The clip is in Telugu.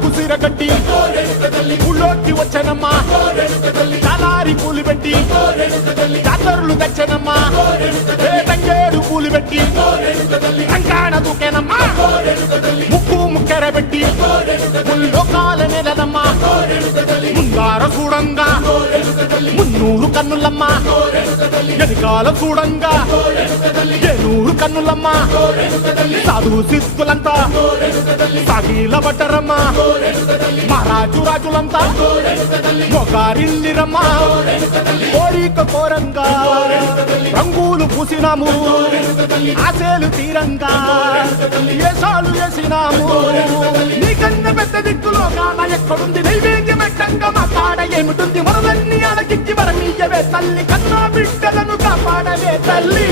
కుసిరగట్టి ఊళ్ళోకి వచ్చనమ్మా చాలారి పూలు పెట్టి జాతరులు తెచ్చనమ్మా తంగేడు పూలు పెట్టి రంగాణ దూకేనమ్మా ముక్కు ముక్కెర పెట్టి ముల్లోకాల నెలనమ్మా ముందార చూడంగా మున్నూరు కన్నులమ్మా ఎనికాల చూడంగా ఏనూరు కన్నులమ్మా సాధు సిద్ధులంతా సాగిల పట్టరమ్మా మహారాజు రాజులంతా మొగారిల్లిరమ్మా కోరిక కోరంగా రంగులు పూసినాము ఆశలు తీరంగా ఏసాలు వేసినాము నీకన్నా పెద్ద దిక్కులో కాన ఎక్కడుంది నైవేద్యం ఎట్టంగా మా కాడ ఏమిటుంది మనలన్నీ అడగిచ్చి వరమీయవే తల్లి కన్నా బిడ్డలను కాపాడవే తల్లి